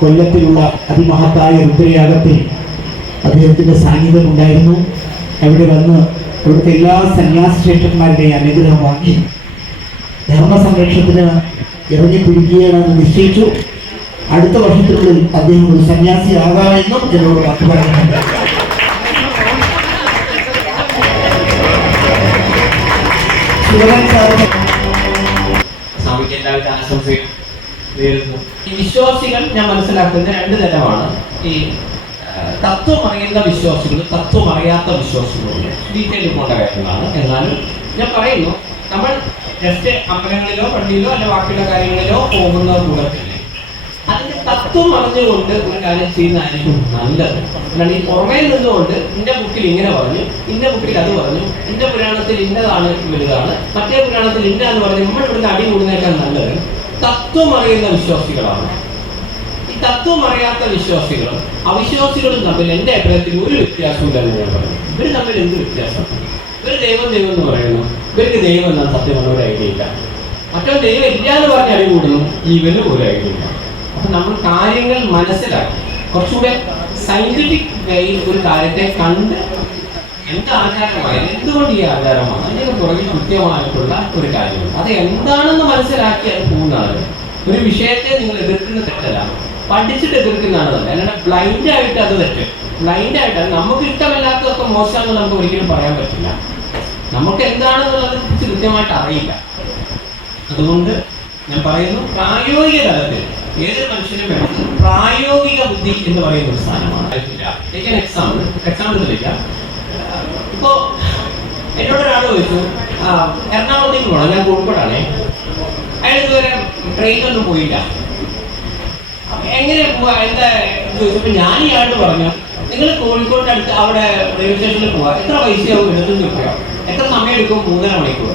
കൊല്ലത്തിലുള്ള അതിമഹത്തായ രുദ്രയാഗത്തിൽ അദ്ദേഹത്തിൻ്റെ സാന്നിധ്യം ഉണ്ടായിരുന്നു. അവിടെ വന്ന് അവിടുത്തെ എല്ലാ സന്യാസശ്രേഷ്ഠന്മാരുടെയും അനുഗ്രഹം വാങ്ങി ധർമ്മസംരക്ഷണത്തിന് ഇറങ്ങിപ്പിടിക്കുകയാണെന്ന് നിശ്ചയിച്ചു. അടുത്ത വർഷത്തിനുള്ളിൽ അദ്ദേഹം ഒരു സന്യാസിയാകാമെന്നും എന്നോട് വാക്ക് പറയുന്നുണ്ട്. വിശ്വാസികൾ ഞാൻ മനസ്സിലാക്കുന്ന രണ്ട് തരമാണ്. ഈ തത്വം അറിയുന്ന വിശ്വാസികളും തത്വം അറിയാത്ത വിശ്വാസികളും. ഡീറ്റെയിൽ പോകേണ്ട കാര്യങ്ങളാണ്. എന്നാലും ഞാൻ പറയുന്നു, നമ്മൾ ജസ്റ്റ് അമ്പലങ്ങളിലോ പള്ളിയിലോ അല്ലെ ബാക്കിയുള്ള കാര്യങ്ങളിലോ പോകുന്ന കൂടത്തില്ലേ, അതിന്റെ തത്വം അറിഞ്ഞുകൊണ്ട് ഒരു കാര്യം ചെയ്യുന്നതായിരിക്കും നല്ലത്. അല്ലാണ്ട് ഈ പുറമേ നിന്നുകൊണ്ട് ഇന്ന ബുക്കിൽ ഇങ്ങനെ പറഞ്ഞു, ഇന്ന ബുക്കിൽ അത് പറഞ്ഞു, ഇന്ന പുരാണത്തിൽ ഇന്നതാണ് വലുതാണ്, മറ്റേ പുരാണത്തിൽ ഇന്നതാന്ന് പറഞ്ഞ് നമ്മൾ ഇവിടുന്ന് അടി കൂടുന്നേക്കാൾ നല്ലത് തത്വം അറിയുന്ന വിശ്വാസികളാണ്. ഈ തത്വം അറിയാത്ത വിശ്വാസികളും അവിശ്വാസികളും തമ്മിൽ എൻ്റെ അഭിപ്രായത്തിൽ ഒരു വ്യത്യാസമില്ലെന്ന് ഞാൻ പറഞ്ഞു. ഇവർ തമ്മിൽ എന്ത് വ്യത്യാസം? ഇവർ ദൈവം ദൈവം എന്ന് പറയുന്നു, ഇവർക്ക് ദൈവം എന്നാൽ സത്യമുള്ള ഒരു ഐഡിയ ഇല്ല. മറ്റോ ദൈവം ഇല്ലാന്ന് പറഞ്ഞ് അടി കൂടുന്നു, ഇവന് ഒരു ഐഡിയ ഇല്ല. അപ്പൊ നമ്മൾ കാര്യങ്ങൾ മനസ്സിലാക്കി കുറച്ചുകൂടെ സയന്റിഫിക് വേയിൽ ഒരു കാര്യത്തെ കണ്ട് എന്ത് ആചാരമായാലും എന്തുകൊണ്ട് ഈ ആചാരമാണ് അതിന് പുറകിൽ കൃത്യമായിട്ടുള്ള ഒരു കാര്യമുണ്ട്. അത് എന്താണെന്ന് മനസ്സിലാക്കി അത് പോകുന്നതാണ്. ഒരു വിഷയത്തെ നിങ്ങൾ എതിർക്കുന്ന തെറ്റല്ല, പഠിച്ചിട്ട് എതിർക്കുന്നതാണ് തന്നെ. അല്ലാണ്ട് ബ്ലൈൻഡ് ആയിട്ട് അത് തെറ്റ്. ബ്ലൈൻഡ് ആയിട്ട് നമുക്ക് ഇഷ്ടമല്ലാത്തതൊക്കെ മോശമാണെന്ന് നമുക്ക് ഒരിക്കലും പറയാൻ പറ്റില്ല. നമുക്ക് എന്താണെന്നുള്ളത് കുറിച്ച് കൃത്യമായിട്ട് അറിയില്ല. അതുകൊണ്ട് ഞാൻ പറയുന്നു, പ്രായോഗിക തലത്തിൽ ഏതൊരു മനുഷ്യനും വേണം പ്രായോഗിക ബുദ്ധി എന്ന് പറയുന്ന ഒരു സ്ഥാനമാണ്. എക്സാമ്പിൾ തെളിയിക്കാം. ഇപ്പോ എന്നോട് ഒരാൾ ചോദിച്ചു, എറണാകുളത്തേക്ക് പോകണം, ഞാൻ കോഴിക്കോടാണേ, അയാൾ ഇതുവരെ ട്രെയിനൊന്നും പോയില്ല, എങ്ങനെ പോവാ എന്താ ചോദിച്ചപ്പോൾ ഞാൻ ഇയാളോട് പറഞ്ഞു, നിങ്ങൾ കോഴിക്കോടിന്റെ അടുത്ത് അവിടെ റെയിൽവേ സ്റ്റേഷനിൽ പോവാ, എത്ര പൈസയാവും? 25 രൂപയോ? എത്ര സമയം എടുക്കും? 3.5 മണിക്കൂർ.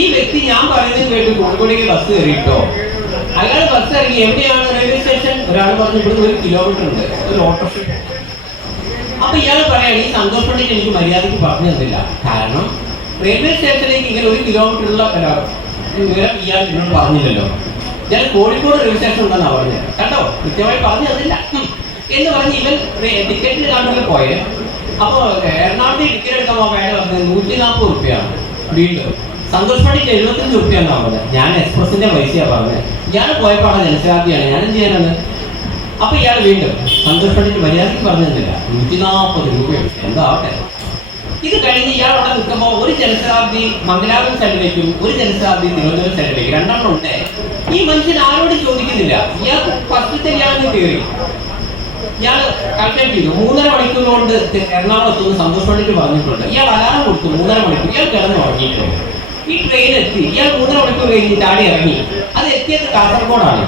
ഈ വ്യക്തി ഞാൻ പറയുന്നത് കേട്ട് കോഴിക്കോടേക്ക് ബസ് കയറിയിട്ടോ. അയാൾ ബസ് ഇറങ്ങി എവിടെയാണ് റെയിൽവേ സ്റ്റേഷൻ? ഒരാൾ പറഞ്ഞു ഇവിടുന്ന് 1 കിലോമീറ്റർ ഉണ്ട്, ഒരു ഓട്ടോറിക്ഷ. അപ്പൊ ഇയാൾ പറയാണ്, ഈ സന്തോഷ് പണ്ഡിറ്റ് എനിക്ക് മര്യാദയ്ക്ക് പറഞ്ഞു തന്നില്ല. കാരണം റെയിൽവേ സ്റ്റേഷനിലേക്ക് ഇങ്ങനെ 1 കിലോമീറ്ററുള്ള വിവരം ഇയാൾ എന്നോട് പറഞ്ഞില്ലല്ലോ. ഞാൻ കോഴിക്കോട് റെയിൽവേ സ്റ്റേഷൻ ഉണ്ടെന്നാണ് പറഞ്ഞത്. കണ്ടോ, കൃത്യമായി പറഞ്ഞു തന്നില്ല എന്ന് പറഞ്ഞ് ഇവൻ ടിക്കറ്റിന് കൗണ്ടറിൽ പോയത്. അപ്പോൾ എറണാകുളത്ത് ടിക്കറ്റ് എടുക്കാൻ പോകാൻ പറഞ്ഞത് 140 രൂപയാണ്. വീണ്ടും സന്തോഷ് പണ്ഡിറ്റ് 75 രൂപയാണെന്നാണ് പറഞ്ഞത്. ഞാൻ എക്സ്പ്രസിന്റെ പൈസയാണ് പറഞ്ഞത്. ഇയാൾ പോയപ്പോൾ ജനശതാബ്ദിയാണ്, ഞാൻ എന്ത് ചെയ്യാനാണ്? അപ്പൊ ഇയാൾ വീണ്ടും സന്തോഷ് പണ്ഡിറ്റ് മര്യാദയ്ക്ക് പറഞ്ഞു തന്നില്ല, 140 രൂപയാണ്. എന്താവട്ടെ. ഇത് കഴിഞ്ഞ് ഇയാൾ അവിടെ നിൽക്കുമ്പോൾ ഒരു ജനശതാബ്ദി മംഗലാപുരം സൈഡിലേക്കും ഒരു ജനശതാബ്ദി തിരുവനന്തപുരം സൈഡിലേക്കും 2 ഉണ്ട്. ഈ മനുഷ്യൻ ആരോട് ചോദിക്കുന്നില്ല. ഇയാൾക്ക് ഫസ്റ്റത്തെ ഇയാളിന് കയറി, ഇയാൾ കാൽക്കുലേറ്റ് ചെയ്തു 3.5 മണിക്കൂർ കൊണ്ട് എറണാകുളത്ത് നിന്ന് സന്തോഷ് പണ്ഡിറ്റ് പറഞ്ഞിട്ടുണ്ട്. ഇയാൾ അലാറം കൊടുത്തു 3.5 മണിക്കൂർ. ഇയാൾ കിടന്ന് ഉറങ്ങിയിട്ടുണ്ട്. ഈ ട്രെയിൻ എത്തി, ഇയാൾ 3.5 മണിക്കൂർ കഴിഞ്ഞ് ചാടി ഇറങ്ങി. അത് എത്തിയത് കാസർഗോഡാണ്.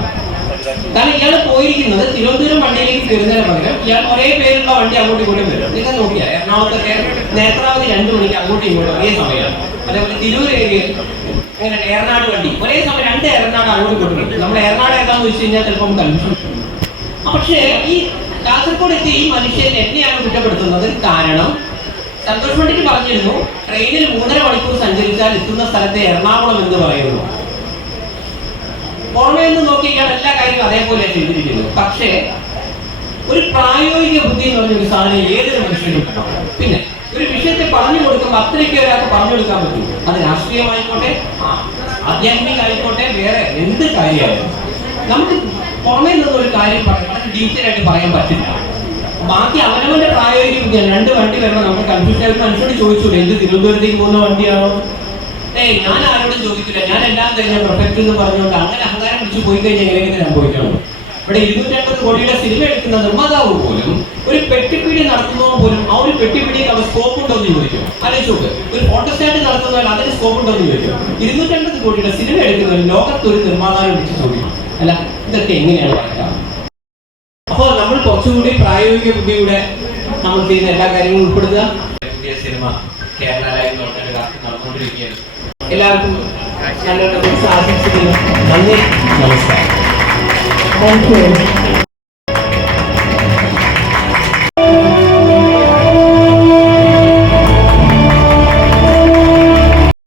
കാരണം ഇയാൾ പോയിരിക്കുന്നത് തിരുവനന്തപുരം വണ്ടിയിലേക്ക് കയറുന്നതിന് പകരം ഇയാൾ ഒരേ പേരുള്ള വണ്ടി അങ്ങോട്ടും ഇങ്ങോട്ടും വരും. നിങ്ങൾ നോക്കിയാൽ എറണാകുളത്തൊക്കെ നേത്രാവതി 2 മണിക്ക് അങ്ങോട്ടും ഇങ്ങോട്ടും ഒരേ സമയമാണ്. അതേപോലെ തിരൂർ ഏരിയയിൽ അങ്ങനെ ഏറനാട് വണ്ടി ഒരേ സമയം 2 ഏറനാട് അങ്ങോട്ടും ഇങ്ങോട്ടും വരും. നമ്മൾ ഏറനാട് ഏതാണെന്ന് വെച്ച് കഴിഞ്ഞാൽ ചിലപ്പോൾ കൺഫ്യൂഷൻ. പക്ഷേ ഈ കാസർഗോഡ് എത്തി ഈ മനുഷ്യൻ എന്നെയാണ് കുറ്റപ്പെടുത്തുന്നത്. കാരണം സന്തോഷ് പണ്ഡിറ്റ് പറഞ്ഞിരുന്നു, ട്രെയിനിൽ 3.5 മണിക്കൂർ സഞ്ചരിച്ചാൽ എത്തുന്ന സ്ഥലത്തെ എറണാകുളം എന്ന് പറയുന്നു. പുറമേ നിന്ന് നോക്കിയാൽ എല്ലാ കാര്യങ്ങളും അതേപോലെ ചെയ്തിരിക്കുന്നു. പക്ഷേ ഒരു പ്രായോഗിക ബുദ്ധി എന്ന് പറഞ്ഞൊരു സാധനം ഏതൊരു മനുഷ്യനും ഉണ്ടാവും. പിന്നെ ഒരു വിഷയത്തെ പറഞ്ഞു കൊടുക്കുമ്പോൾ അത്രയ്ക്ക് ഒരാൾക്ക് പറഞ്ഞു കൊടുക്കാൻ പറ്റും. അത് രാഷ്ട്രീയമായിക്കോട്ടെ, ആധ്യാത്മികമായിക്കോട്ടെ, വേറെ എന്ത് കാര്യമായാലും നമുക്ക് പുറമേ നിന്ന് ഒരു കാര്യം വളരെ ഡീറ്റെയിൽ ആയിട്ട് പറയാൻ പറ്റില്ല. ബാക്കി അവനവന്റെ പ്രായോഗിക ബുദ്ധിയാണ്. 2 വണ്ടി വരുമ്പോൾ നമുക്ക് കൺഫ്യൂഷൻ ആയിട്ട് മനുഷ്യനോട് ചോദിച്ചൂടെ, എന്ത് തിരുവനന്തപുരത്തേക്ക് പോകുന്ന വണ്ടിയാണോ? ഞാൻ ആരോടും ചോദിക്കില്ല, ഞാൻ എല്ലാം കഴിഞ്ഞ പെർഫെക്റ്റ് എന്ന് പറഞ്ഞുകൊണ്ട് അങ്ങനെ അഹങ്കാരം പിടിച്ച് പോയി കഴിഞ്ഞാൽ എങ്ങനെയൊക്കെ സംഭവിക്കണം. ഇവിടെ 250 കോടിയുടെ സിനിമ എടുക്കുന്ന നിർമ്മാതാവ് പോലും ഒരു പെട്ടിപ്പിടി നടത്തുന്നവർ പോലും ആ ഒരു പെട്ടിപ്പിടിക്ക് അവിടെ സ്കോപ്പ് ഉണ്ടോ എന്ന് ചോദിക്കും. ആലോചിച്ചോക്ക്, ഒരു ഫോട്ടോസ്റ്റാറ്റ് നടത്തുന്നവർ അതിന് സ്കോപ്പ് ഉണ്ടോ എന്ന് ചോദിക്കും. 250 കോടിയുടെ സിനിമ എടുക്കുന്നവർ ലോകത്ത് ഒരു നിർമ്മാതാവ് വിളിച്ച് ചോദിക്കും, അല്ല ഇതൊക്കെ എങ്ങനെയാണ് പറയാം. അപ്പോൾ നമ്മൾ കുറച്ചുകൂടി പ്രായോഗിക ബുദ്ധിയുടെ നമ്മൾ ചെയ്യുന്ന എല്ലാ കാര്യങ്ങളും ഉൾപ്പെടുത്തുക. പുതിയ സിനിമ കേരള ലൈവ് നടന്നുകൊണ്ടിരിക്കുകയാണ്. എല്ലാവർക്കും ആശംസിക്കുന്നു. നന്ദി, നമസ്കാരം. Thank you.